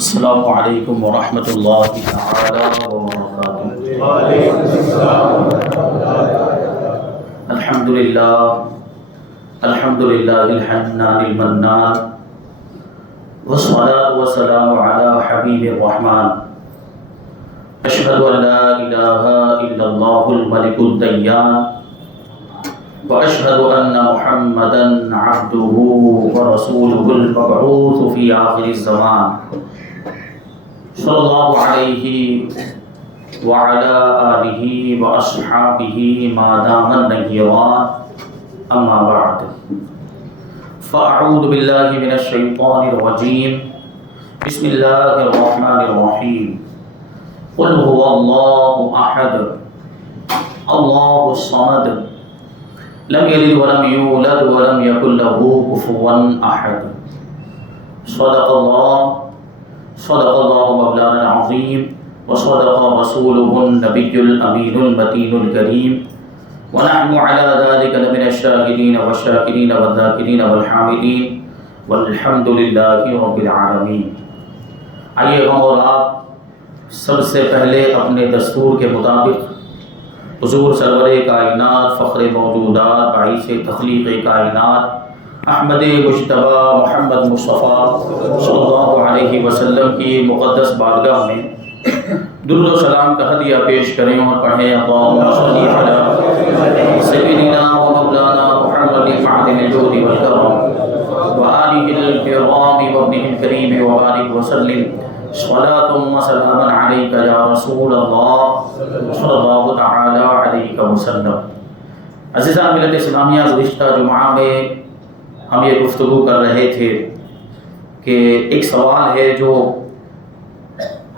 السلام علیکم ورحمۃ اللہ تعالی وبرکاتہ۔ الحمد للہ الحنان المنان والصلاة والسلام علی حبیب الرحمن اشہد ان لا الہ الا اللہ الملک الدیان واشہد ان محمدا عبدہ ورسولہ المبعوث فی آخر الزمان صلی اللہ علیہ وعلی آلہ واصحابہ ما دام النیران اما بعد فاعوذ باللہ من الشیطان الرجیم بسم اللہ الرحمن الرحیم قل هو اللہ احد اللہ الصمد لم یلد ولم یولد ولم یکن له کفوا احد صدق اللہ مولانا العظیم وصدق رسوله النبی الامین المتین الکریم ونحن على ذلك لمن الشاهدين والشاكرين والذاكرين والحامدين والحمد لله رب العالمین۔ آئیے ہم اور آپ سب سے پہلے اپنے دستور کے مطابق حضور سرور کائنات فخر موجودات باعث تخلیق کائنات احمد مجتبی محمد مصطفیٰ صلی اللہ علیہ وسلم کی مقدس بارگاہ میں درود و سلام کا ہدیہ پیش کریں اور پڑھیں اللہم صلی علی سیدنا و مولانا محمد معدن الجود والکرم وآلہ الکرام وابنہ الکریم وبارک وسلم صلاۃ و سلام علیک یا رسول اللہ صلی اللہ تعالی علیہ وسلم۔ عزیزان ملت اسلامیہ، گزشتہ جمعہ میں ہم یہ گفتگو کر رہے تھے کہ ایک سوال ہے جو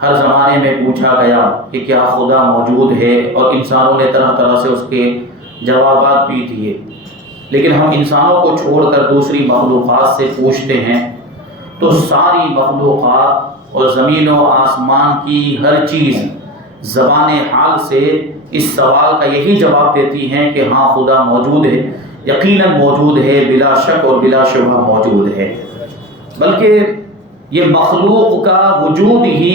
ہر زمانے میں پوچھا گیا کہ کیا خدا موجود ہے، اور انسانوں نے طرح طرح سے اس کے جوابات بھی دیے، لیکن ہم انسانوں کو چھوڑ کر دوسری مخلوقات سے پوچھتے ہیں تو ساری مخلوقات اور زمین و آسمان کی ہر چیز زبان حال سے اس سوال کا یہی جواب دیتی ہیں کہ ہاں خدا موجود ہے، یقیناً موجود ہے، بلا شک اور بلا شبہ موجود ہے۔ بلکہ یہ مخلوق کا وجود ہی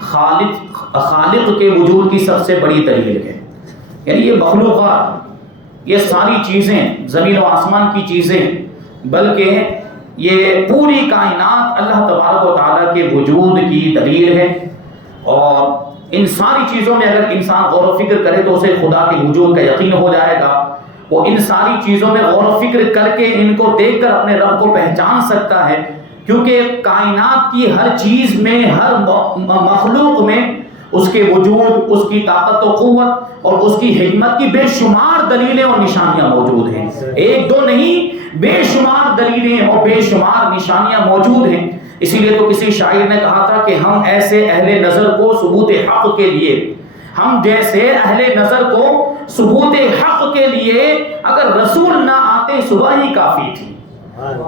خالق کے وجود کی سب سے بڑی دلیل ہے۔ یعنی یہ مخلوقات، یہ ساری چیزیں، زمین و آسمان کی چیزیں، بلکہ یہ پوری کائنات اللہ تبارک و تعالیٰ کے وجود کی دلیل ہے۔ اور ان ساری چیزوں میں اگر انسان غور و فکر کرے تو اسے خدا کے وجود کا یقین ہو جائے گا۔ وہ ان ساری چیزوں میں غور و فکر کر کے ان کو دیکھ کر اپنے رب کو پہچان سکتا ہے، کیونکہ کائنات کی ہر چیز میں، ہر مخلوق میں اس کے وجود، اس کی طاقت و قوت اور اس کی حکمت کی بے شمار دلیلیں اور نشانیاں موجود ہیں۔ ایک دو نہیں، بے شمار دلیلیں اور بے شمار نشانیاں موجود ہیں۔ اسی لیے تو کسی شاعر نے کہا تھا کہ ہم ایسے اہل نظر کو ثبوت حق کے لیے، ہم جیسے اہل نظر کو ثبوت حق کے لیے اگر رسول نہ آتے صبح ہی کافی تھی۔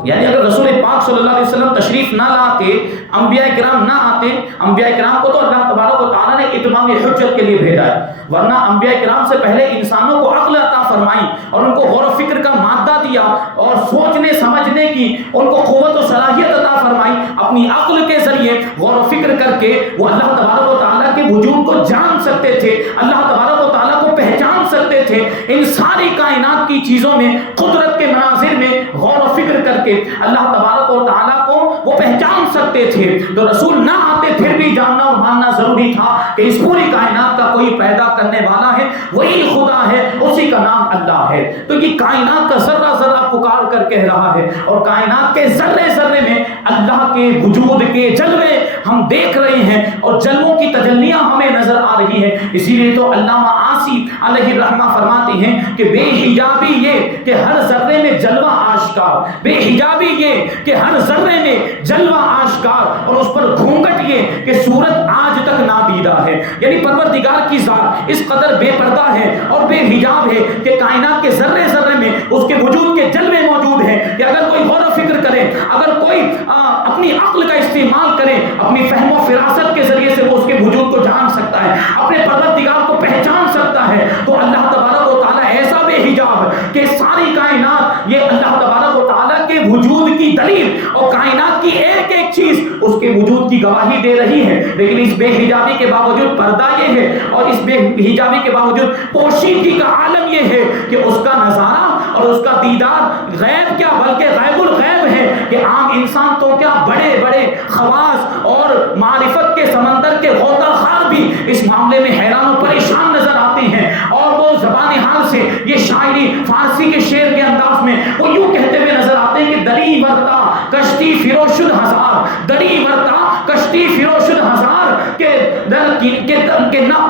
یعنی اگر رسول پاک صلی اللہ علیہ وسلم تشریف نہ لاتے، انبیاء کرام نہ آتے، انبیاء کرام کو تو اللہ تبارک و تعالیٰ نے اتمام حجت کے لیے بھیجا ہے، ورنہ انبیاء کرام سے پہلے انسانوں کو عقل عطا فرمائی اور ان کو غور و فکر کا مادہ دیا اور سوچنے سمجھنے کی ان کو قوت و صلاحیت عطا فرمائی۔ اپنی عقل کے ذریعے غور و فکر کر کے وہ اللہ تبارک و تعالیٰ کے وجود کو جان سکتے تھے، اللہ تبارک و تعالیٰ کو پہچان سکتے تھے۔ ان ساری کائنات کی چیزوں میں، قدرت کے مناظر میں غور و فکر کر کے اللہ تبارک و تعالیٰ کو وہ پہچان سکتے تھے۔ تو رسول نہ آتے پھر بھی جاننا اور ماننا ضروری تھا کہ اس پوری کائنات کا کوئی پیدا کرنے والا ہے، وہی خدا ہے، اسی کا نام اللہ ہے۔ تو یہ کائنات کا ذرہ ذرہ پکار کر کہہ رہا ہے، اور کائنات کے ذرے ذرے میں اللہ کے وجود کے جلوے ہم دیکھ رہے ہیں اور جلووں کی تجلیاں ہمیں نظر آ رہی ہیں۔ اسی لیے تو علامہ آسی علیہ الرحمہ فرماتے ہیں کہ بے حجابی یہ کہ ہر ذرے میں جلوہ آشکار، بے حجابی یہ کہ ہر ذرے میں جلوہ آشکار، اور اس پر گھونگٹ یہ کہ صورت آج تک نادیدہ ہے۔ یعنی پروردگار کی ذات اس قدر بے پردہ ہے اور بے حجاب ہے کہ کائنات کے ذرے ذرے میں اس کے وجود کے جلوے موجود ہیں، کہ اگر کوئی غور و فکر کرے، اگر کوئی اپنی عقل کا استعمال کرے، اپنی فہم و فراست کے ذریعے سے وہ اس کے وجود کو جان سکتا ہے، اپنے پروردگار کو پہچان سکتا ہے۔ تو اللہ تبارک و تعالیٰ ایسا بے حجاب کہ ساری کائنات یہ اللہ تبارک و تعالیٰ کے وجود کی دلیل اور کائنات کی ایک ایک چیز اس کے وجود کی گواہی دے رہی ہے، لیکن اس بے حجابی کے باوجود پردہ یہ ہے، اور اس بے حجابی کے باوجود پوشیدگی کا عالم یہ ہے کہ اس کا نظارہ اور اس کا دیدار غیب کیا بلکہ غیب الغیب ہے، کہ عام انسان تو کیا بڑے بڑے خواص اور معرفت کے سمندر کے غوطہ خار بھی اس معاملے میں حیران و پریشان نظر آتے ہیں، اور وہ زبان حال سے یہ شاعری فارسی کے شعر کے انداز میں وہ یوں کہتے ہوئے نظر آتے ہیں کہ دری ورتا کشتی فروشد ہزار، دری ورتا کشتی فروشد ہزار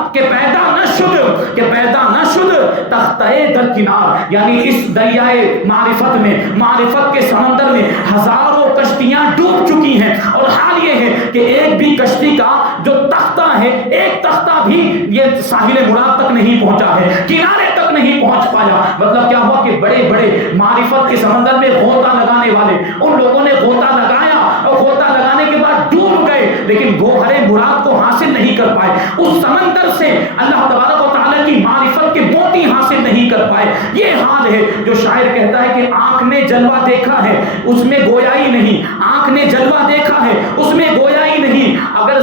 کہ پیدا نہ شد تختہ در کنار، یعنی اس دریائے معرفت میں، معرفت کے سمندر میں ہزاروں کشتیاں ڈوب چکی ہیں، اور حال یہ ہے کہ ایک بھی کشتی کا جو تختہ ہے، ایک تختہ بھی یہ ساحل مراد تک نہیں پہنچا ہے، کنارے تک نہیں پہنچ پایا۔ مطلب کیا ہوا کہ بڑے بڑے معرفت کے سمندر میں غوطہ لگانے والے، ان لوگوں نے غوطہ لگایا اور غوطہ لگانے کے بعد ڈوب گئے، لیکن گوہر مراد کو حاصل نہیں کر پائے، اس سمندر سے اللہ تبارک و تعالیٰ کی معرفت کے موتی حاصل نہیں کر پائے۔ یہ حال ہے جو شاعر کہتا ہے کہ آنکھ نے جلوہ دیکھا ہے اس میں گویائی نہیں، آنکھ نے جلوہ دیکھا ہے اس میں گویائی نہیں، اگر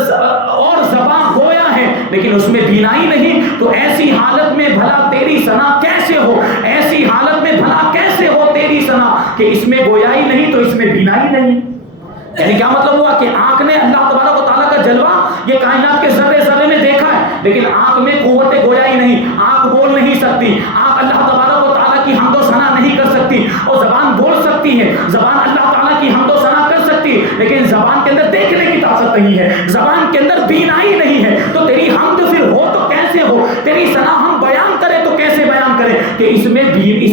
اور زبان گویا ہے لیکن اس میں بینائی نہیں، تو ایسی حالت میں بھلا تیری ثنا کیسے ہو، ایسی حالت میں بھلا کیسے ہو تیری ثنا کہ اس میں گویائی نہیں تو اس میں بینائی نہیں۔ یعنی کیا مطلب ہوا کہ آنکھ نے اللہ تبارک و تعالیٰ کا جلوہ یہ کائنات کے ذرے ذرے میں دیکھا ہے، لیکن آنکھ میں قوت گویائی نہیں، آنکھ بول نہیں سکتی، آنکھ اللہ تبارک و تعالیٰ کی حمد و ثنا نہیں کر سکتی، اور زبان بول سکتی ہے، زبان اللہ تعالیٰ کی حمد و ثنا کر سکتی ہے، لیکن زبان کے اندر دیکھنے کی طاقت نہیں ہے، زبان کے اندر بینائی نہیں ہے، تو تیری حمد پھر ہو تو کیسے ہو، تیری ثنا ہم بیان کریں تو کیسے بیان کریں کہ اس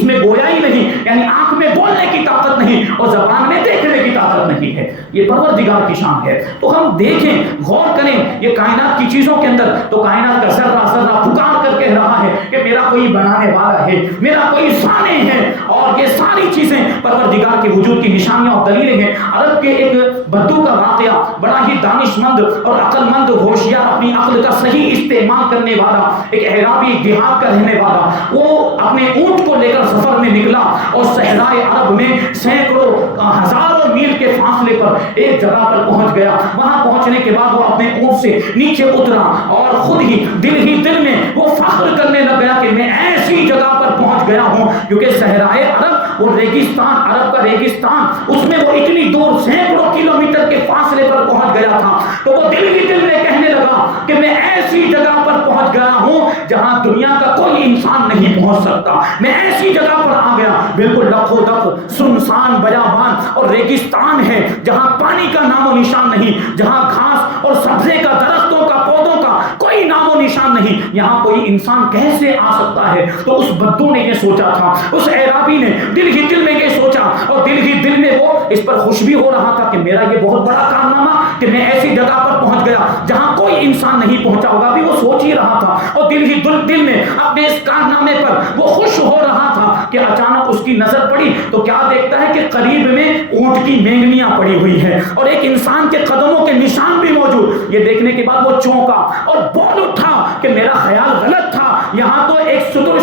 میں گویائی نہیں، یعنی آنکھ میں بولنے کی طاقت نہیں اور زبان میں دیکھنے کی طاقت نہیں ہے۔ یہ پروردگار کی شان ہے۔ تو ہم دیکھیں، غور کریں یہ کائنات کی چیزوں کے اندر، تو کائنات کا ذرہ ذرہ پکار کر کہہ رہا ہے کہ میرا کوئی بنانے والا ہے، میرا کوئی صانع ہے، اور یہ ساری چیزیں پروردگار کے وجود کی نشانیاں اور دلیلیں ہیں۔ عرب کے ایک بدو کا واقعہ، بڑا ہی دانش مند اور عقل مند ہوشیار، اپنی عقل کا صحیح استعمال کرنے والا ایک اعرابی، دیہات کا رہنے والا، وہ اپنے اونٹ کو لے کر سفر میں نکلا اور صحرائے عرب میں سینکڑوں ہزاروں میل کے فاصلے پر ایک جگہ پر پہنچ گیا۔ وہاں پہنچنے کے بعد وہ اپنے اونٹ سے نیچے اترا اور خود ہی دل میں وہ فخر کرنے لگ گیا کہ میں ایسی جگہ پر پہنچ گیا ہوں، کیونکہ صحرائے عرب وہ ریگستان، عرب کا ریگستان، اس میں وہ اتنی دور سینکڑوں کلومیٹر کے فاصلے پر پہنچ گیا تھا۔ تو وہ دل میں کہنے لگا کہ میں ایسی جگہ پر پہنچ گیا ہوں جہاں دنیا کا کوئی انسان نہیں پہنچ سکتا، میں ایسی جگہ پر آ گیا، بالکل لکھو دک سنسان بیابان اور ریگستان ہے، جہاں پانی کا نام و نشان نہیں، جہاں گھاس اور سبزے کا، درختوں کا، پودوں کا کوئی نام و نشان نہیں، یہاں کوئی انسان کیسے آ سکتا ہے؟ تو اس بدو نے یہ سوچا تھا، اس اعرابی نے دل ہی دل میں یہ سوچا، اور دل ہی دل میں وہ اس پر خوش بھی ہو رہا تھا کہ میرا یہ بہت بڑا کارنامہ کہ میں ایسی جگہ پر پہنچ گیا جہاں کوئی انسان نہیں پہنچا ہوگا، بھی وہ سوچ ہی رہا تھا، اور دل ہی دل میں اپنے اس کارنامے پر وہ خوش ہو رہا تھا کہ اچانک اس کی نظر پڑی تو کیا دیکھتا ہے کہ قریب میں اونٹ کی مینگنیاں پڑی ہوئی ہے اور ایک انسان کے قدموں کے نشان بھی موجود۔ یہ دیکھنے کے بعد وہ چونکا اور بول اٹھا کہ میرا خیال غلط تھا، یہاں تو ایک شتر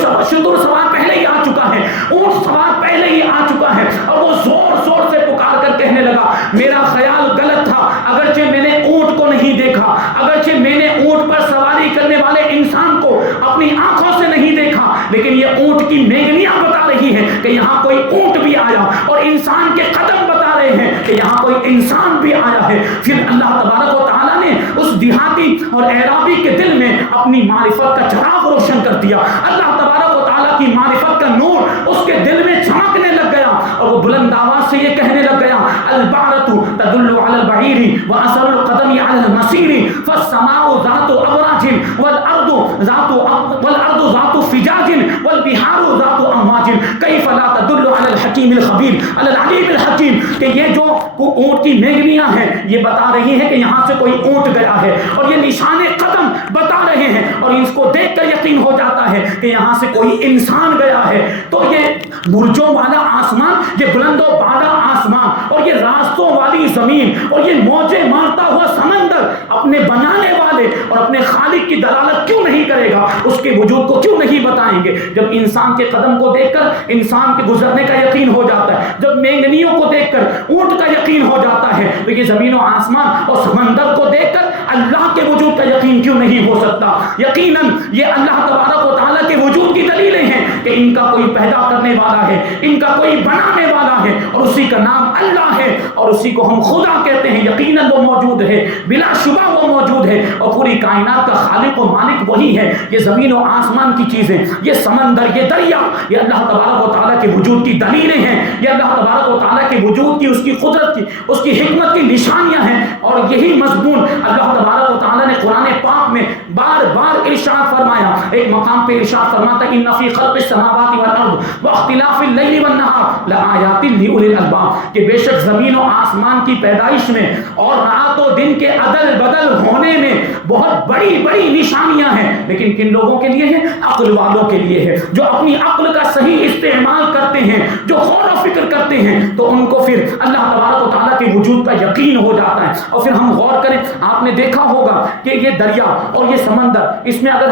سوار پہلے ہی آ چکا ہے، اونٹ سوار پہلے ہی آ چکا ہے، اور وہ زور زور سے پکار کر کہنے لگا میرا خیال غلط تھا، اگرچہ میں نے اونٹ کو نہیں دیکھا، اگرچہ میں نے اونٹ پر سواری کرنے والے انسان کو اپنی آنکھوں سے نہیں دیکھا، لیکن یہ اونٹ کی مینگنیاں بتا رہی ہیں کہ یہاں کوئی اونٹ بھی آیا، اور انسان کے قدم بتا رہے ہیں کہ یہاں کوئی انسان بھی آیا ہے۔ پھر اللہ تبارک و تعالیٰ نے اس دیہاتی اور اعرابی کے دل میں اپنی معرفت کا چراغ روشن کر دیا، اللہ تبارک و تعالیٰ کی معرفت کا نور اس کے دل میں چمکنے لگ گیا، اور وہ بلند آواز سے یہ کہنے لگ گیا البعرۃ تدل علی البعیر واثر القدم علی المسیر فالسماء ذات ابراج والارض ذات فجاج والبحار ذات امواج کیف لا تدل علی الحکیم الخبیر علی العلیم الحکیم، کہ یہ جو اونٹ کی مینگنیاں ہیں یہ بتا رہی ہیں کہ یہاں سے کوئی اونٹ گیا ہے، اور یہ نشان قدم بتا رہے ہیں، اور اس کو دیکھ کر یقین ہو جاتا ہے کہ یہاں سے کوئی انسان گیا ہے۔ تو یہ برجوں والا آسمان، یہ بلند و بالا آسمان، اور یہ راستوں والی زمین، اور یہ موجیں مارتا ہوا سمندر اپنے بنانے والے اور اپنے خالق کی دلالت کیوں نہیں کرے گا، اس کے وجود کو کیوں نہیں بتائیں فرمائیں گے جب انسان کے قدم کو دیکھ کر انسان کے گزرنے کا یقین ہو جاتا ہے، جب مینگنیوں کو دیکھ کر اونٹ کا یقین ہو جاتا ہے، تو یہ زمین و آسمان اور سمندر کو دیکھ کر اللہ کے وجود کا یقین کیوں نہیں ہو سکتا؟ یقیناً یہ اللہ تبارک و تعالیٰ کے وجود کی دلیلیں ہیں کہ ان کا کوئی پیدا کرنے والا ہے، ان کا کوئی بنانے والا ہے، اور اسی کا نام اللہ ہے، اور اسی کو ہم خدا کہتے ہیں۔ یقیناً وہ موجود ہے، بلا شبہ وہ موجود ہے، اور پوری کائنات کا خالق و مالک وہی ہے۔ یہ زمین و آسمان کی چیزیں، یہ سمندر، یہ دریا، یہ اللہ تبارک و تعالیٰ کے وجود کی دلیلیں ہیں، یہ اللہ تبارک و تعالیٰ کے وجود کی، اس کی قدرت کی، اس کی حکمت کی نشانیاں ہیں۔ اور یہی مضمون اللہ تبارک و تعالیٰ نے قرآن پاک میں بار بار ارشاد فرمایا۔ ایک مقام پہ ارشاد فرماتا ہے ان فی خلق السماوات والارض واختلاف اللیل والنہار لآیات لأولی الالباب، کہ بے شک زمین و آسمان کی پیدائش میں اور رات و دن کے عدل بدل ہونے میں بہت بڑی بڑی نشانیاں ہیں، لیکن کن لوگوں کے لیے ہے؟ عقل والوں کے لیے ہے، جو اپنی عقل کا صحیح استعمال کرتے ہیں، جو غور و فکر کرتے ہیں، تو ان کو پھر اللہ تبارک و تعالیٰ کے وجود کا یقین ہو جاتا ہے۔ اور پھر ہم غور کریں، آپ نے دیکھا ہوگا کہ یہ دریا اور یہ سمندر، اس میں اگر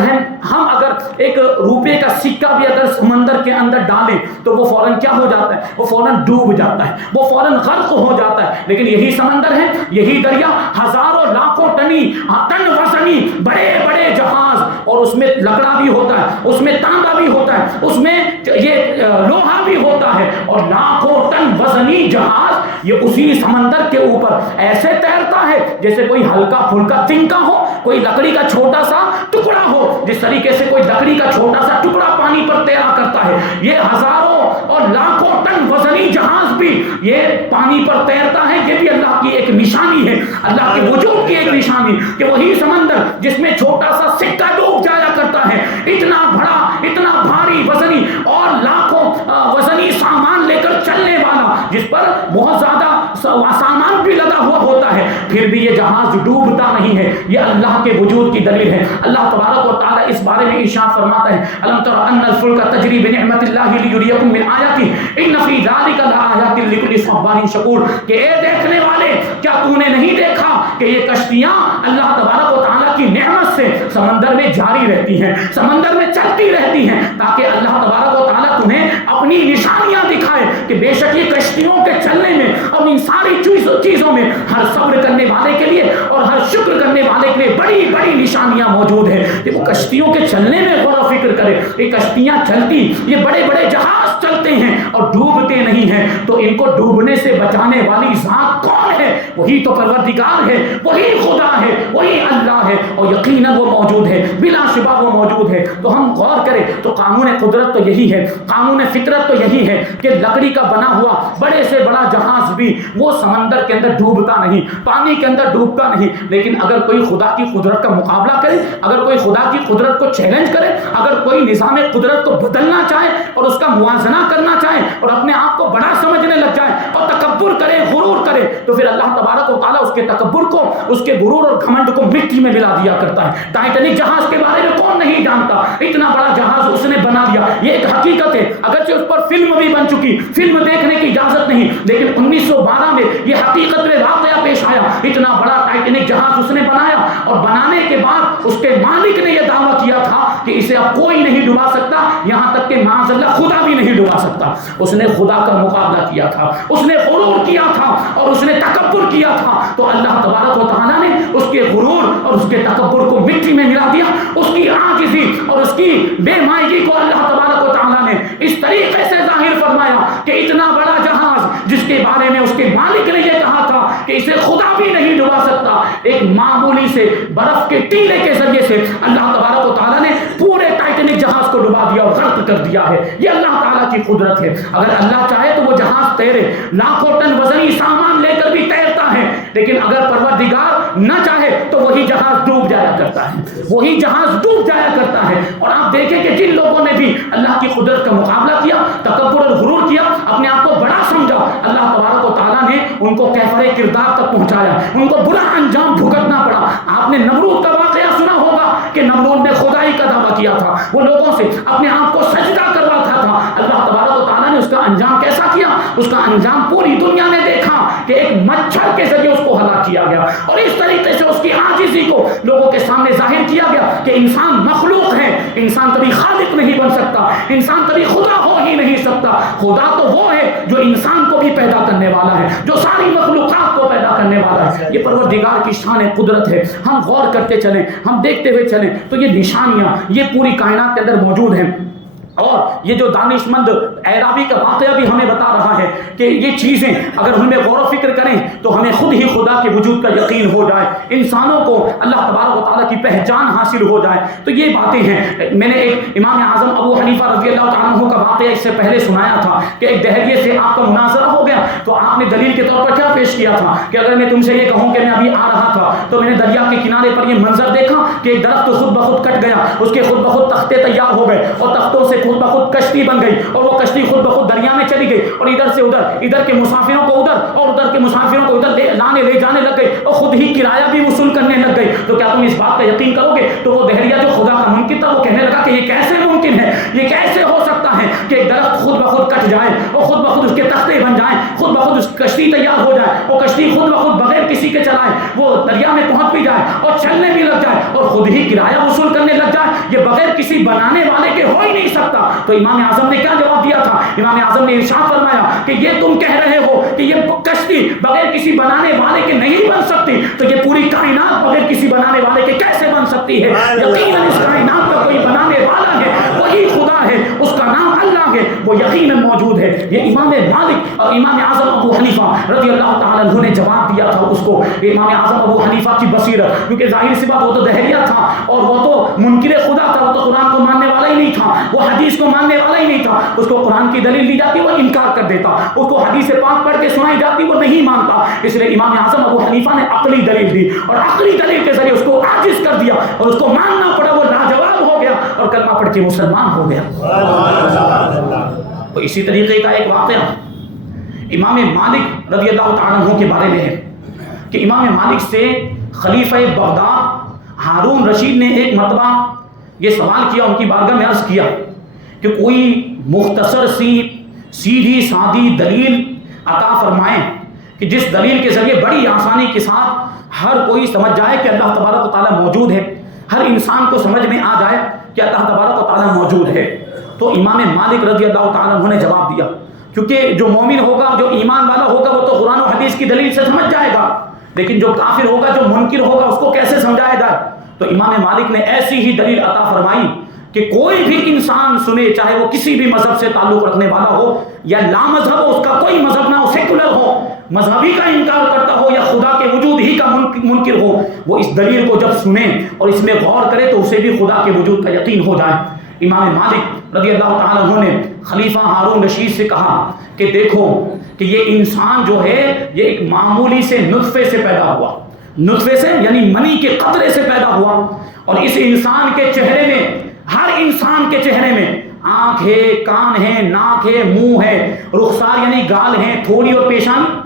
ہم اگر ایک روپے کا سکہ بھی اگر سمندر کے اندر ڈالیں تو وہ فوراً کیا ہو جاتا ہے؟ وہ فوراً ڈوب جاتا ہے، وہ فوراً غرق ہو جاتا ہے۔ لیکن یہی سمندر ہے، یہی دریا، ہزاروں لاکھوں ٹن وزنی بڑے بڑے جہاز، اور اس میں لکڑا بھی ہوتا ہے، اس میں تانبا بھی ہوتا ہے، اس میں یہ لوہا بھی ہوتا ہے، اور لاکھوں ٹن وزنی جہاز یہ اسی سمندر کے اوپر ایسے تیرتا ہے جیسے کوئی ہلکا پھلکا تنکا ہو، کوئی لکڑی کا چھوٹا سا ٹکڑا ہو، جس طریقے سے کوئی لکڑی کا چھوٹا سا ٹکڑا پانی پر تیرا کرتا ہے، یہ ہزاروں اور لاکھوں ٹن وزنی جہاز بھی یہ پانی پر تیرتا ہے۔ یہ بھی اللہ کی ایک نشانی ہے، اللہ کے وجود کی ایک نشانی، کہ وہی سمندر جس میں چھوٹا سا سکہ ڈوب جایا کرتا ہے، اتنا بڑا، اتنا بھاری وزنی اور لاکھوں وزنی سامان لے کر چلنے والا، جس پر بہت زیادہ سامان بھی لگا ہوا ہوتا ہے، پھر بھی یہ جہاز ڈوبتا نہیں ہے۔ یہ اللہ کے وجود کی دلیل ہے۔ اللہ تبارک و تعالیٰ اس بارے میں ارشاد فرماتا ہے الم تر ان الفلک تجری بنعمت اللہ لیریکم من آیاتہ ان فی ذلک لآیات لکل صبار شکور، کہ اے دیکھنے والے، کیا تو نے نہیں دیکھا کہ یہ کشتیاں اللہ تبارک و تعالیٰ کی نعمت سے سمندر میں جاری رہتی ہیں، سمندر میں چلتی رہتی ہیں، تاکہ اللہ تبارک و تعالیٰ تمہیں اپنی نشانیاں دکھائے کہ بے شک یہ کشتیوں کے چلنے میں اور ان ساری چیزوں میں ہر صبر کرنے والے کے لیے اور ہر شکر کرنے والے کے لیے بڑی بڑی نشانیاں موجود ہیں۔ کہ وہ کشتیوں کے چلنے میں غور و فکر کرے، یہ کشتیاں چلتی، یہ بڑے بڑے جہاز چلتے ہیں اور ڈوبتے نہیں ہیں، تو ان کو ڈوبنے سے بچانے والی ذات کون ہے؟ وہی تو پروردگار ہے، وہی خدا ہے، وہی اللہ ہے، اور یقیناً وہ موجود ہے، بلا شبہ وہ موجود ہے۔ تو ہم غور کریں تو قانون قدرت تو یہی ہے، قانون فطرت تو یہی ہے کہ لکڑی کا بنا ہوا بڑے سے بڑا جہاز بھی وہ سمندر کے اندر ڈوبتا نہیں، پانی کے اندر ڈوبتا نہیں، لیکن اگر کوئی خدا کی قدرت کا مقابلہ کرے، اگر کوئی خدا کی قدرت کو چیلنج کرے، اگر کوئی نظام قدرت کو بدلنا چاہے اور اس کا موازنہ کرنا چاہے اور اپنے آپ کو بڑا سمجھنے لگ جائے اور تکبر کرے، غرور کرے، تو پھر اللہ تبارک و تعالیٰ اس کے تکبر کو، اس کے غرور اور گھمنڈ کو مٹی میں ملا دیا کرتا ہے۔ ٹائٹینک جہاز کے بارے میں کون نہیں جانتا؟ اتنا بڑا جہاز اس نے بنا دیا، یہ ایک حقیقت ہے، اگرچہ اس پر فلم بھی بن چکی، فلم دیکھنے کی اجازت نہیں، لیکن 1912 میں یہ حقیقت میں واقعہ پیش آیا، اتنا بڑا ٹائٹینک جہاز اس نے بنایا، اور بنانے کے بعد اس کے مالک نے یہ دعویٰ کیا تھا کہ اسے اب کوئی نہیں ڈبا سکتا، یہاں تک کہ معاذ اللہ خدا بھی نہیں ڈبا سکتا۔ اس نے خدا کا مقابلہ کیا تھا، اس نے غرور کیا تھا اور اس نے تکبر کیا تھا، تو اللہ تبارک و تعالیٰ نے اس کے غرور اور اس کے تکبر کو مٹی میں ملا دیا، اس کی عاجزی اور اس کی بے مائگی کو اللہ تبارک و تعالیٰ نے اس طریقے سے ظاہر فرمایا کہ اتنا بڑا جہاز جس کے بارے میں اس کے مالک نے یہ کہا تھا کہ اسے خدا بھی نہیں ڈبا سکتا، ایک معمولی سے برف کے ٹیلے کے ذریعے سے اللہ تبارک و تعالیٰ نے پورے ٹائٹینک جہاز کو ڈبا دیا اور غرق کر دیا ہے۔ یہ اللہ تعالیٰ کی قدرت ہے۔ اگر اللہ چاہے تو وہ جہاز تیرے، لاکھوں ٹن وزنی سامان لے کر بھی تیرتا ہے، لیکن اگر پروردگار نہ چاہے تو وہی جہاز ڈوب جایا کرتا ہے، وہی جہاز ڈوب جایا کرتا ہے۔ اور آپ دیکھیں کہ جن لوگوں نے بھی اللہ کی قدرت کا مقابلہ کیا، تکبر اور غرور کیا، اپنے آپ کو بڑا سمجھا، اللہ تبارک و تعالیٰ نے ان کو کیفر کردار تک پہنچایا، ان کو برا انجام بھگتنا پڑا۔ آپ نے نمرود کا واقعہ سنا ہوگا کہ نمرود نے خدائی کا دعویٰ کیا تھا، وہ لوگوں سے اپنے آپ کو سجدہ کرواتا تھا، اللہ تبارک و تعالیٰ نے اس کا انجام کیسا کیا؟ اس کا انجام پوری دنیا نے دیکھا کہ ایک مچھر کے ذریعے اس کو ہلاک کیا گیا، اور اس طریقے سے اس کی عاجزی کو لوگوں کے سامنے ظاہر کیا گیا کہ انسان مخلوق ہے، انسان کبھی خالق نہیں بن سکتا، انسان کبھی خدا ہو ہی نہیں سکتا۔ خدا تو وہ ہے جو انسان کو بھی پیدا کرنے والا ہے، جو ساری مخلوقات کو پیدا کرنے والا ہے۔ یہ پروردگار کی شان قدرت ہے۔ ہم غور کرتے چلیں، ہم دیکھتے ہوئے چلیں تو یہ نشانیاں یہ پوری کائنات کے اندر موجود ہیں۔ اور یہ جو دانش مند اعرابی کا واقعہ بھی ہمیں بتا رہا ہے کہ یہ چیزیں اگر ہمیں غور و فکر کریں تو ہمیں خود ہی خدا کے وجود کا یقین ہو جائے، انسانوں کو اللہ تبارک و تعالیٰ کی پہچان حاصل ہو جائے۔ تو یہ باتیں ہیں۔ میں نے ایک امام اعظم ابو حنیفہ رضی اللہ تعالیٰ عنہ کا واقعہ اس سے پہلے سنایا تھا کہ ایک دہریے سے آپ کا مناظرہ ہو گیا تو آپ نے دلیل کے طور پر کیا پیش کیا تھا کہ اگر میں تم سے یہ کہوں کہ میں ابھی آ رہا تھا تو میں نے دریا کے کنارے پر یہ منظر دیکھا کہ ایک درخت خود بخود کٹ گیا، اس کے خود بخود تختے تیار ہو گئے اور تختوں سے خود بخود کشتی بن گئی، اور وہ کشتی خود بخود دریا میں چلی گئی، اور ادھر سے ادھر، ادھر کے مسافروں کو ادھر اور ادھر کے مسافروں کو ادھر لانے لے جانے لگ گئی، اور خود ہی کرایہ بھی وصول کرنے لگ گئی۔ تو کیا تم اس بات کا یقین کرو گے؟ تو وہ دہریہ جو خدا کا منکر تھا وہ کہنے لگا کہ یہ کیسے ممکن ہے، یہ کیسے ہو سکتا ہے کہ ایک درخت خود بخود کٹ جائے اور خود بخود اس کے تختے بن جائیں، خود بخود اس کشتی تیار ہو جائے، اور کشتی خود بخود بغیر کسی کے چلائے وہ دریا میں پہنچ بھی جائے اور چلنے بھی لگ جائے اور خود ہی کرایہ وصول کرنے لگ جائے، یہ بغیر کسی بنانے والے کے ہو ہی نہیں سکتا۔ تو امام اعظم نے کیا جواب دیا تھا؟ امام اعظم نے ارشاد فرمایا کہ یہ تم کہہ رہے ہو کہ یہ کشتی بغیر کسی بنانے والے کے نہیں بن سکتی، تو یہ پوری کائنات بغیر کسی بنانے والے کے کیسے بن سکتی ہے؟ یقیناً اس کائنات کا کوئی بنانے والا ہے، وہی خدا ہے، اس کا نام اللہ ہے، وہ یقیناً موجود ہے۔ یہ امام مالک اور امام اعظم ابو حنیفہ رضی اللہ تعالیٰ عنہ نے جواب دیا تھا اس کو۔ امام اعظم ابو حنیفہ کی بصیرت، کیونکہ ظاہر سی بات وہ تو دہریہ تھا اور وہ تو منکر خدا تھا، وہ تو قرآن کو ماننے والا ہی نہیں تھا، وہ حدیث کو ماننے والا ہی نہیں تھا۔ اس کو قرآن کی دلیل دی جاتی وہ انکار کر دیتا، اس کو حدیث پاک پڑھ کے سنائی جاتی وہ نہیں مانتا۔ اس لیے امام اعظم ابو حنیفہ نے عقلی دلیل دی اور عقلی دلیل کے ذریعے اس کو عاجز کر دیا اور اس کو ماننا پڑا، وہ لاجواب ہو گیا اور کلمہ پڑھ کے مسلمان ہو گیا۔ تو اسی طریقے کا ایک واقعہ امام مالک رضی اللہ تعالیٰ عنہ کے بارے میں ہے کہ امام مالک سے خلیفہ بغداد ہارون رشید نے ایک مرتبہ یہ سوال کیا، ان کی بارگاہ میں عرض کیا کہ کوئی مختصر سی سیدھی سادی دلیل عطا فرمائیں کہ جس دلیل کے ذریعے بڑی آسانی کے ساتھ ہر کوئی سمجھ جائے کہ اللہ تبارک و تعالیٰ موجود ہے، ہر انسان کو سمجھ میں آ جائے کہ اللہ تبارک و تعالیٰ موجود ہے۔ تو امام مالک رضی اللہ تعالیٰ عنہ نے جواب دیا، کیونکہ جو مومن ہوگا، جو ایمان والا ہوگا، وہ تو قرآن و حدیث کی دلیل سے سمجھ جائے گا، لیکن جو کافر ہوگا، جو منکر ہوگا، اس کو کیسے سمجھایا جائے؟ تو امام مالک نے ایسی ہی دلیل عطا فرمائی کہ کوئی بھی انسان سنے، چاہے وہ کسی بھی مذہب سے تعلق رکھنے والا ہو یا لا مذہب ہو، اس کا کوئی مذہب نہ ہو، سیکولر ہو، مذہبی کا انکار کرتا ہو یا خدا کے وجود ہی کا منکر ہو، وہ اس دلیل کو جب سنے اور اس میں غور کرے تو اسے بھی خدا کے وجود کا یقین ہو جائے۔ امام مالک رضی اللہ تعالیٰ عنہ نے خلیفہ ہارون رشید سے کہا کہ دیکھو کہ یہ انسان جو ہے یہ ایک معمولی سے نطفے سے پیدا ہوا، نطفے سے یعنی منی کے قطرے سے پیدا ہوا، اور اس انسان کے چہرے میں، ہر انسان کے چہرے میں آنکھ ہے، کان ہے، ناک ہے، منہ ہے، رخسار یعنی گال ہے، تھوڑی اور پیشانی،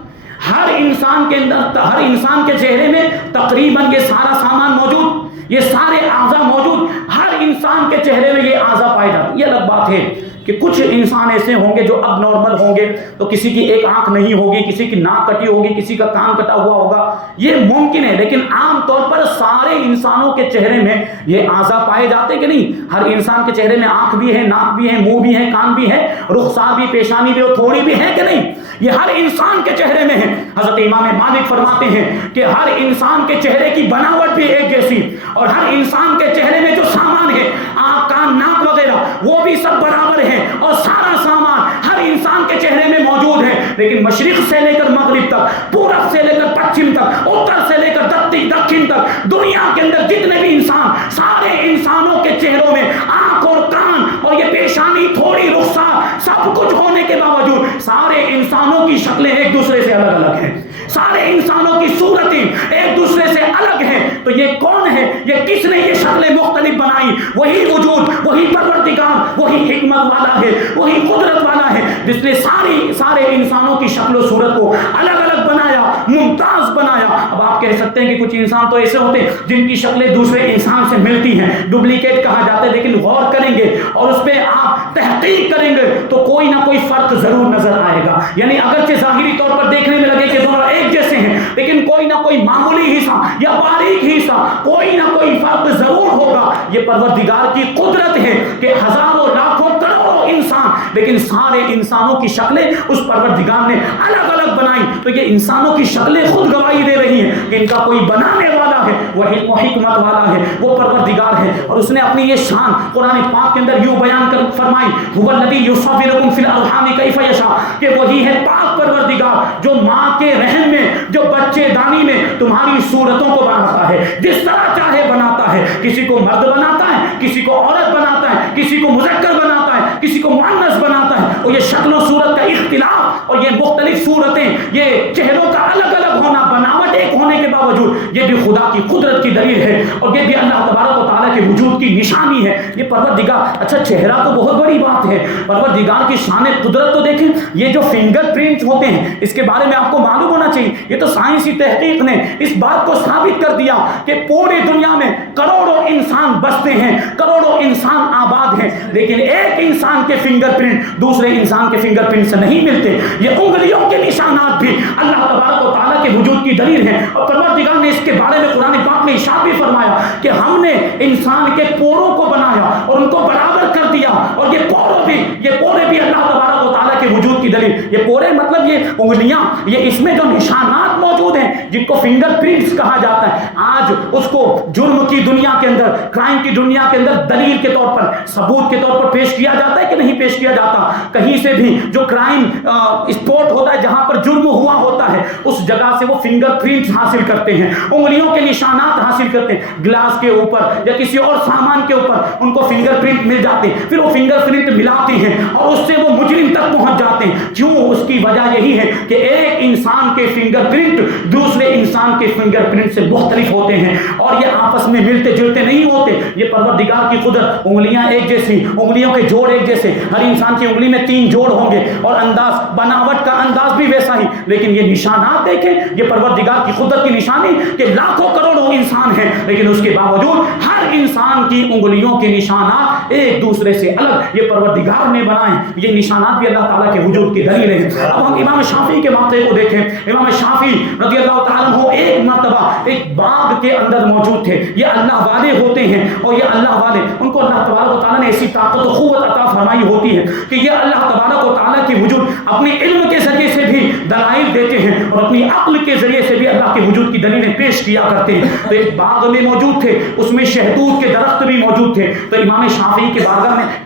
ہر انسان کے اندر، ہر انسان کے چہرے میں تقریباً یہ سارا سامان موجود، یہ سارے اعضاء موجود، ہر انسان کے چہرے میں یہ اعضاء پائے جاتے۔ یہ الگ بات ہے کہ کچھ انسان ایسے ہوں گے جو اب نارمل ہوں گے، تو کسی کی ایک آنکھ نہیں ہوگی، کسی کی ناک کٹی ہوگی، کسی کا کان کٹا ہوا ہوگا، یہ ممکن ہے، لیکن عام طور پر سارے انسانوں کے چہرے میں یہ اعضاء پائے جاتے کہ نہیں؟ ہر انسان کے چہرے میں آنکھ بھی ہے، ناک بھی ہے، منہ بھی ہے، کان بھی ہے، رخسار بھی، پیشانی بھی اور تھوڑی بھی ہے کہ نہیں؟ یہ ہر انسان کے چہرے میں ہے۔ حضرت امام مالک فرماتے ہیں کہ ہر انسان کے چہرے کی بناوٹ بھی ایک جیسی، اور ہر انسان کے چہرے میں جو سامان ہے، آنکھ، کان، ناک وغیرہ، وہ بھی سب برابر ہے، اور سارا سامان ہر انسان کے چہرے میں موجود ہے، لیکن مشرق سے لے کر مغرب تک، پورب سے لے کر پچھم تک، اتر سے لے کر دکن تک، دنیا کے اندر جتنے بھی انسان، سارے انسانوں کے چہروں میں آنکھ اور کان اور یہ پیشانی، تھوڑی رخسار، سب کچھ ہونے کے باوجود سارے انسانوں کی شکلیں ایک دوسرے سے الگ الگ ہیں، سارے انسانوں کی صورتیں ایک دوسرے سے الگ ہیں۔ تو یہ کون ہے؟ یہ کس نے یہ شکلیں مختلف بنائی؟ وہی وجود، وہی پروردگار، وہی حکمت والا ہے، وہی قدرت والا ہے، جس نے سارے انسانوں کی شکل و صورت کو الگ الگ بنایا، ممتاز بنایا۔ اب آپ کہہ سکتے ہیں کہ کچھ انسان تو ایسے ہوتے ہیں جن کی شکلیں دوسرے انسان سے ملتی ہیں، ڈپلیکیٹ کہا جاتا ہے، لیکن غور کریں گے اور اس پہ آپ تحقیق کریں گے تو کوئی نہ کوئی فرق ضرور نظر آئے گا. یعنی اگرچہ ظاہری طور پر دیکھنے میں لگے کہ دونوں ایک جیسے ہیں, لیکن کوئی نہ کوئی معمولی حصہ یا باریک حصہ, کوئی نہ کوئی فرق ضرور ہوگا. یہ پروردگار کی قدرت ہے کہ ہزاروں لاکھوں کروڑوں انسان, لیکن سارے انسانوں کی شکلیں اس پروردگار نے الگ الگ بنائی. تو یہ انسانوں کی شکلیں خود گواہی دے رہی ہیں کہ ان کا کوئی بنانے والا ہے, وہ علم و حکمت والا ہے, وہ پروردگار ہے. اور اس نے اپنی یہ شان قرآن پاک کے اندر یوں بیان کر فرمائی, هو الذی یصورکم فی الارحام کیف یشاء, کہ وہی ہے پاک پروردگار جو ماں کے رحم میں, جو بچے دانی میں تمہاری صورتوں کو بناتا ہے, جس طرح چاہے بناتا ہے. کسی کو مرد بناتا ہے, کسی کو عورت بناتا ہے, کسی کو مذکر بناتا ہے, کسی کو مؤنث بناتا ہے. اور یہ شکل و صورت کا اختلاف اور یہ مختلف صورتیں, یہ چہروں کا الگ الگ ہونا, بناوٹ ایک ہونے کے باوجود, یہ بھی خدا کی قدرت کی دلیل ہے اور یہ بھی اللہ تبارک و تعالیٰ کے وجود کی نشانی ہے. یہ پروردگار, اچھا چہرہ تو بہت بڑی بات ہے, پروردگار کی شان قدرت تو دیکھیں. یہ جو فنگر پرنٹ ہوتے ہیں اس کے بارے میں آپ کو معلوم ہونا چاہیے. یہ تو سائنسی تحقیق نے اس بات کو ثابت کر دیا کہ پوری دنیا میں کروڑوں انسان بستے ہیں, کروڑوں انسان آباد ہیں, لیکن ایک انسان کے فنگر پرنٹ دوسرے انسان کے فنگر پرنٹ سے نہیں ملتے. یہ انگلیوں کے نشانات بھی اللہ تبارک و تعالیٰ کے وجود کی دلیل ہیں. اور پروردگار نے اس کے بارے میں قرآن پاک میں ارشاد بھی فرمایا کہ ہم نے انسان کے پوروں کو بنایا اور ان کو برابر کر دیا, اور یہ پورے بھی اللہ تبارک و تعالیٰ کے وجود کی دلیل. یہ پورے مطلب یہ انگلیاں, یہ اس میں جو نشانات موجود ہیں جن کو فنگر پرنٹس کہا جاتا ہے, آج اس کو جرم کی دنیا کے اندر, کرائم کی دنیا کے اندر دلیل کے طور پر, ثبوت کے طور پر پیش کیا جاتا ہے کہ نہیں پیش کیا جاتا. کہیں سے بھی جو کرائم اسپاٹ ہوتا ہے, جہاں پر جرم ہوا ہوتا ہے, اس جگہ سے وہ فنگر پرنٹس حاصل کرتے ہیں, انگلیوں کے نشانات حاصل کرتے ہیں. گلاس کے اوپر یا کسی اور سامان کے اوپر ان کو فنگر پرنٹ مل جاتے ہیں, پھر وہ فنگر پرنٹ ملاتے ہیں اور اس سے وہ مجرم تک پہنچ جاتے ہیں. کیوں؟ اس کی وجہ یہی ہے کہ ایک انسان کے فنگر پرنٹ دوسرے انسان کے فنگر پرنٹ سے مختلف ہوتے ہیں اور یہ آپس میں ملتے جلتے نہیں ہوتے. یہ پروردگار کی قدرت. انگلیاں ایک جیسی, انگلیوں کے جوڑ ایک جیسے, ہر انسان کی انگلی میں 3 جوڑ ہوں گے اور انداز, بناوٹ کا انداز بھی ویسا ہی, لیکن یہ نشانات دیکھیں, یہ پروردگار کی قدرت کی نشانی کہ لاکھوں کروڑوں انسان ہیں, لیکن اس کے باوجود ہر انسان کی انگلیوں کے نشانات ایک دوسرے سے الگ یہ پروردگار نے بنائے. یہ نشانات بھی اللہ تعالیٰ کے وجود کی دلیل ہیں. اب ہم امام شافعی کے واقعے کو دیکھیں. امام شافعی رضی اللہ تعالیٰ عنہ ایک مرتبہ ایک باغ کے اندر موجود تھے. یہ اللہ والے ہوتے ہیں اور یہ اللہ والے, ان کو اللہ تبارک و تعالیٰ نے ایسی طاقت و قوت عطا فرمائی ہوتی ہے کہ یہ اللہ تبارک و تعالیٰ کے وجود اپنے علم کے ذریعے سے بھی دلائل دیتے ہیں اور اپنی عقل کے ذریعے سے بھی اللہ کے وجود کی دلیلیں پیش کیا کرتے ہیں. تو ایک باغ میں موجود تھے, اس میں شہتوت کے درخت بھی موجود تھے. تو امام شافعی کی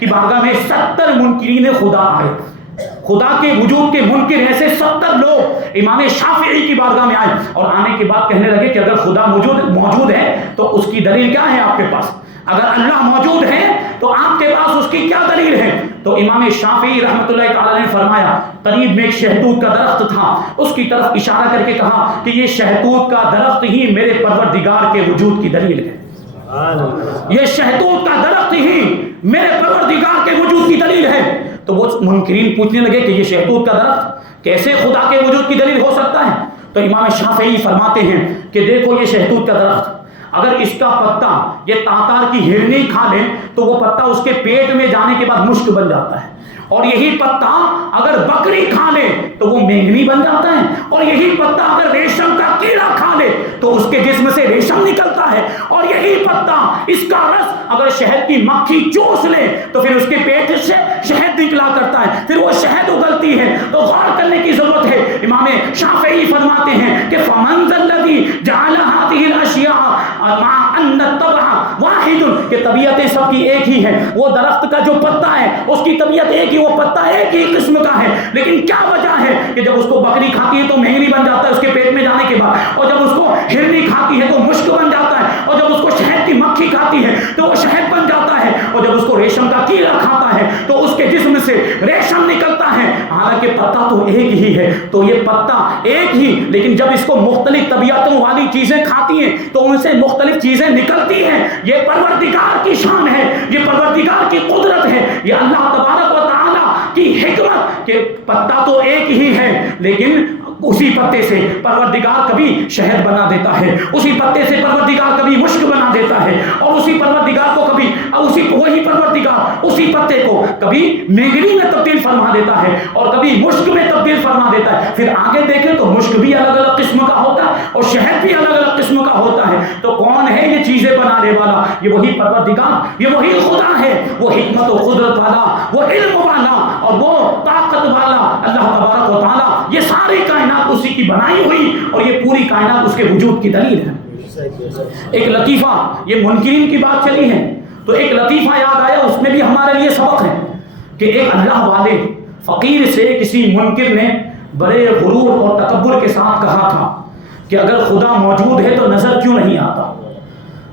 بارگاہ میں 70 منکرین خدا آئے. خدا کے وجود کے منکر ایسے 70 لوگ امام شافعی کی بارگاہ میں آئے اور آنے کے بعد کہنے لگے کہ اگر خدا موجود ہے تو اس کی دلیل کیا ہے آپ کے پاس؟ اگر اللہ موجود ہے تو آپ کے پاس اس کی کیا دلیل ہے؟ تو امام شافعی رحمۃ اللہ تعالی نے فرمایا, قریب میں ایک شہتوت کا درخت تھا, اس کی طرف اشارہ کر کے کہا کہ یہ شہتوت کا درخت ہی میرے پروردگار کے وجود کی دلیل ہے. یہ شہتوت کا درخت ہی میرے پروردگار کے وجود کی دلیل ہے. تو وہ منکرین پوچھنے لگے کہ یہ شہتوت کا درخت کیسے خدا کے وجود کی دلیل ہو سکتا ہے؟ تو امام شافعی فرماتے ہیں کہ دیکھو یہ شہتوت کا درخت, اگر اس کا پتا یہ تاتار کی ہرنی کھا لے تو وہ پتا اس کے پیٹ میں جانے کے بعد مشک بن جاتا ہے, اور یہی پتا اگر بکری کھا لے تو وہ مینگنی بن جاتا ہے, اور یہی پتا اگر ریشم کا کیڑا کھا لے تو اس کے جسم سے ریشم نکلتا ہے, اور یہی پتا اس کا رس اگر شہد کی مکھی چوس لے تو پھر اس کے پیٹ سے شہد نکلا کرتا ہے, پھر وہ شہد اگلتی ہے. تو غور کرنے کی ضرورت ہے. امام شافعی فرماتے ہیں کہ فمن ذا الذی جعل هذه الاشیاء مع ان الطبع واحد, کہ طبیعتیں سب کی ایک ہی ہیں. وہ درخت کا جو پتا ہے اس کی طبیعت ایک ہی, وہ پتا ایک ہی قسم کا ہے, لیکن کیا وجہ ہے کہ جب اس کو بکری کھاتی ہے تو مہنگی بن جاتا ہے اس کے پیٹ میں جانے کے بعد, اور جب اس کو ہرنی کھاتی ہے تو مشک بن جاتا ہے, اور جب اس کو شہد کی مکھی کھاتی ہے تو وہ شہد بن جاتا ہے, اور جب اس کو ریشم کا کیڑا کھاتا ہے تو اس کے جسم سے ریشم نکلتا ہے. حالانکہ پتا تو ایک ہی ہے. تو یہ پتا ایک ہی, لیکن جب اس کو مختلف طبیعتوں والی چیزیں کھاتی ہیں تو ان سے مختلف چیزیں نکلتی ہیں. یہ پروردگار کی شان ہے, یہ پروردگار کی قدرت ہے, یہ اللہ تبارک و تعالی کی حکمت کہ پتا تو ایک ہی ہے, لیکن اسی پتے سے پروردگار کبھی شہد بنا دیتا ہے, اسی پتے سے پروردگار کبھی مشک بنا دیتا ہے, اور اسی پروردگار کو کبھی وہی پروردگار پروردگار اسی پتے کو کبھی مینگنی میں تبدیل فرما دیتا ہے اور کبھی مشک میں تبدیل فرما دیتا ہے. پھر آگے دیکھیں تو مشک بھی الگ الگ قسم کا ہوتا ہے اور شہد بھی الگ الگ قسم کا ہوتا ہے. تو کون ہے یہ چیزیں بنانے والا؟ یہ وہی پروردگار، یہ وہی خدا ہے، وہ حکمت و قدرت والا، وہ علم والا اور وہ طاقت والا اللہ تبارک و تعالی. یہ ساری کائنات اسی کی بنائی ہوئی اور یہ پوری کائنات اس کے وجود کی دلیل ہے. ایک لطیفہ، یہ منکرین کی بات چلی ہے تو ایک لطیفہ یاد آیا، اس میں بھی ہمارے لیے سبق ہے کہ ایک اللہ والے فقیر سے کسی منکر نے بڑے غرور اور تکبر کے ساتھ کہا تھا کہ اگر خدا موجود ہے تو نظر کیوں نہیں آتا؟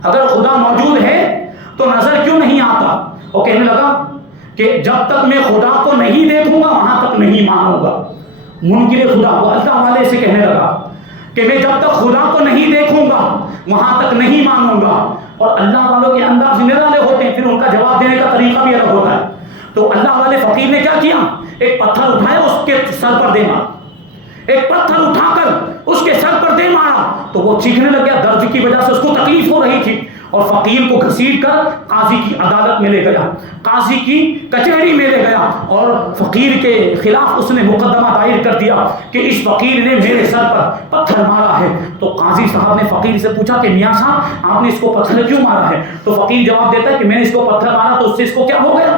اگر خدا موجود ہے تو نظر کیوں نہیں آتا؟ وہ کہنے لگا کہ جب تک میں خدا کو نہیں دیکھوں گا وہاں تک نہیں مانوں گا. منکر خدا وہ اللہ والے سے کہنے لگا کہ میں جب تک خدا کو نہیں دیکھوں گا وہاں تک نہیں مانوں گا. اور اللہ والوں کے انداز نرالے ہوتے ہیں، پھر ان کا جواب دینے کا طریقہ بھی الگ ہوتا ہے. تو اللہ والے فقیر نے کیا کیا؟ ایک پتھر اٹھایا، اس کے سر پر دے مارا. ایک پتھر اٹھا کر اس کے سر پر دے مارا تو وہ چیخنے لگ گیا، درد کی وجہ سے اس کو تکلیف ہو رہی تھی. اور فقیر کو گھسیٹ کر قاضی کی عدالت میں لے گیا، قاضی کی کچہری میں لے گیا اور فقیر کے خلاف اس نے مقدمہ دائر کر دیا کہ اس فقیر نے میرے سر پر پتھر مارا ہے. تو قاضی صاحب نے فقیر سے پوچھا کہ میاں صاحب آپ نے اس کو پتھر کیوں مارا ہے؟ تو فقیر جواب دیتا ہے کہ میں نے اس کو پتھر مارا تو اس سے اس کو کیا ہو گیا؟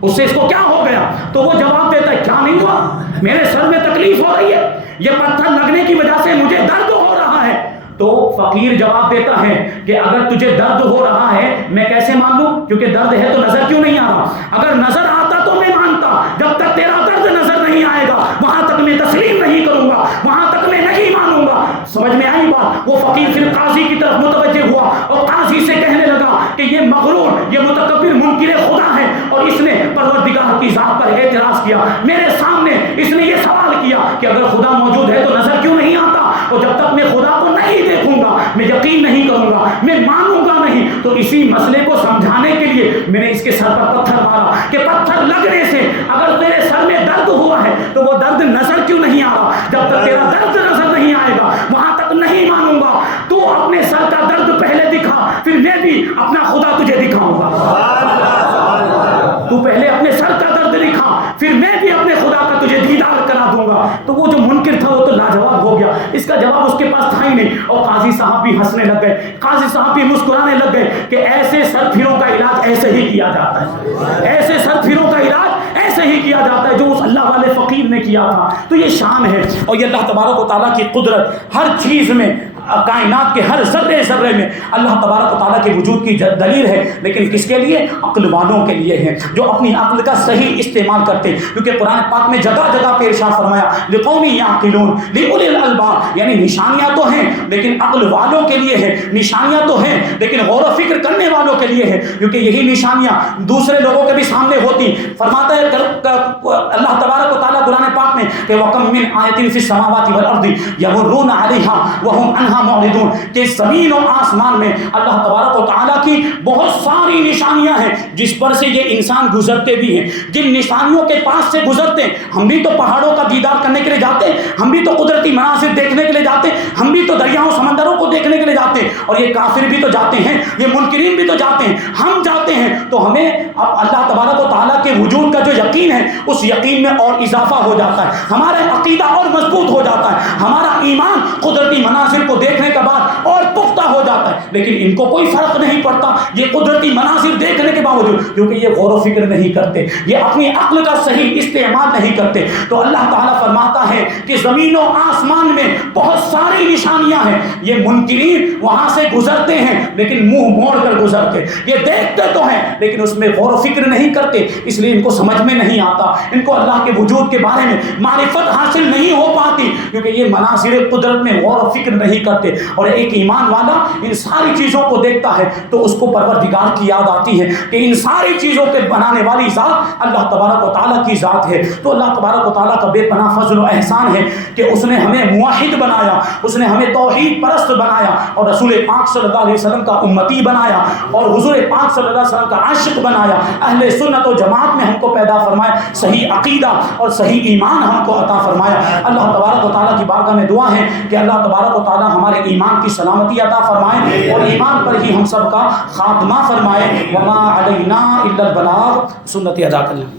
اس سے اس کو کیا ہو گیا؟ تو وہ جواب دیتا ہے کیا نہیں ہوا، میرے سر میں تکلیف ہو رہی ہے، یہ پتھر لگنے کی وجہ سے مجھے درد ہو رہا ہے. تو فقیر جواب دیتا ہے کہ اگر تجھے درد ہو رہا ہے میں کیسے مان لوں؟ کیونکہ درد ہے تو نظر کیوں نہیں آ رہا؟ اگر نظر آتا تو میں مانتا، جب تک تیرا درد نظر نہیں آئے گا وہاں تک میں تسلیم نہیں کروں گا، وہاں تک میں نہیں مانوں گا. سمجھ میں آئی بات؟ وہ فقیر پھر قاضی کی طرف متوجہ ہوا اور قاضی سے کہنے لگا کہ یہ مغرور، یہ متکبر منکر خدا ہے اور اس نے پروردگار کی ذات پر اعتراض کیا. میرے سامنے اس نے یہ سوال کیا کہ اگر خدا موجود ہے تو نظر کیوں نہیں آتا؟ اور جب تک میں خدا کو نہیں دیکھوں گا میں یقین نہیں کروں گا، میں مانوں گا نہیں. تو اسی مسئلے کو سمجھانے کے لیے میں نے اس کے سر پر پتھر مارا کہ پتھر لگنے سے اگر تیرے سر میں درد ہوا ہے تو وہ درد نظر کیوں نہیں آ رہا؟ جب تک تیرا درد نظر نہیں آئے گا وہاں تک نہیں مانوں گا. تو اپنے سر کا درد پہلے دکھا، پھر میں بھی اپنا خدا تجھے دکھاؤں گا. تو پہلے اپنے سر کا درد دکھا، پھر میں بھی اپنے خدا کا تجھے دیدار کرا دوں گا. تو وہ جو منکر تھا وہ تو لاجواب ہو گیا، اس کا جواب اس کے پاس تھا ہی نہیں. اور قاضی صاحب بھی ہنسنے لگ گئے، قاضی صاحب بھی مسکرانے لگ گئے کہ ایسے سر پھروں کا علاج ایسے ہی کیا جاتا ہے، ایسے سر پھروں کا علاج ایسے ہی کیا جاتا ہے جو اس اللہ والے فقیر نے کیا تھا. تو یہ شان ہے اور یہ اللہ تبارک و تعالیٰ کی قدرت ہر چیز میں، کائنات کے ہر ذرے ذرے میں اللہ تبارک و تعالیٰ کے وجود کی دلیل ہے. لیکن کس کے لیے؟ عقل والوں کے لیے ہے جو اپنی عقل کا صحیح استعمال کرتے ہیں. کیونکہ قرآن پاک میں جگہ جگہ پہ ارشاد فرمایا لقوم یعقلون لأولی الالباب، یعنی نشانیاں تو ہیں لیکن عقل والوں کے لیے ہے، نشانیاں تو ہیں لیکن غور و فکر کرنے والوں کے لیے ہے. کیونکہ یہی نشانیاں دوسرے لوگوں کے بھی سامنے ہوتی. فرماتا ہے اللہ تبارک و تعالیٰ قرآن پاک میں کہ وَكَمْ مِنْ آیَةٍ فِي السَّمَاوَاتِ وَالْأَرْضِ يَمُرُّونَ عَلَيْهَا وَهُمْ عَنْهَا معرضون، کہ زمین و آسمان میں اللہ تبارک و تعالیٰ کی بہت ساری نشانیاں ہیں جس پر سے یہ انسان گزرتے بھی ہیں. جن نشانیوں کے پاس سے گزرتے ہیں، ہم بھی تو پہاڑوں کا دیدار کرنے کے لیے جاتے ہیں، ہم بھی تو قدرتی مناظر دیکھنے کے لیے جاتے ہیں، ہم بھی تو دریاؤں سمندروں کو دیکھنے کے لیے جاتے ہیں، اور یہ کافر بھی تو جاتے ہیں، یہ منکرین بھی تو جاتے ہیں، ہم جاتے ہیں. تو ہمیں اب اللہ تبارک و تعالیٰ کے وجود کا جو یقین ہے اس یقین میں اور اضافہ ہو جاتا ہے، ہمارا عقیدہ اور مضبوط ہو جاتا ہے، ہمارا ایمان قدرتی مناظر کو دیکھنے کے بعد اور پختہ ہو جاتا ہے. لیکن ان کو کوئی فرق نہیں پڑتا یہ قدرتی مناظر دیکھنے کے باوجود، کیونکہ یہ غور و فکر نہیں کرتے، یہ اپنی عقل کا صحیح استعمال نہیں کرتے. تو اللہ تعالیٰ فرماتا ہے کہ زمین و آسمان میں بہت ساری نشانیاں ہیں. یہ منکرین وہاں سے گزرتے ہیں لیکن منہ موڑ کر گزرتے، یہ دیکھتے تو ہیں لیکن اس میں غور و فکر نہیں کرتے، اس لیے ان کو سمجھ میں نہیں آتا، ان کو اللہ کے وجود کے بارے میں معرفت حاصل نہیں ہو پاتی، کیونکہ یہ مناظر قدرت میں غور و فکر نہیں کرتے. اور ایک ایمان والا ان ساری چیزوں کو دیکھتا ہے تو اس کو پروردگار کی یاد آتی ہے کہ ان ساری چیزوں کے بنانے والی ذات اللہ تبارک و تعالیٰ کی ذات ہے. تو اللہ تبارک و تعالیٰ کا بے پناہ فضل و احسان ہے کہ اس نے ہمیں موحد بنایا، اس نے ہمیں توحید پرست بنایا اور رسول پاک صلی اللہ علیہ وسلم کا امتی بنایا اور حضور پاک صلی اللہ علیہ وسلم کا عاشق بنایا، اہل سنت و جماعت میں ہم کو پیدا فرمایا، صحیح عقیدہ اور صحیح ایمان ہم کو عطا فرمایا. اللہ تبارک و تعالیٰ کی بارگاہ میں دعا ہے کہ اللہ تبارک و تعالیٰ ہمارے ایمان کی سلامتی عطا فرمائے اور ایمان پر ہی ہم سب کا خاتمہ فرمائے. وما علینا الا البلاغ. سنت ادا کر لیں.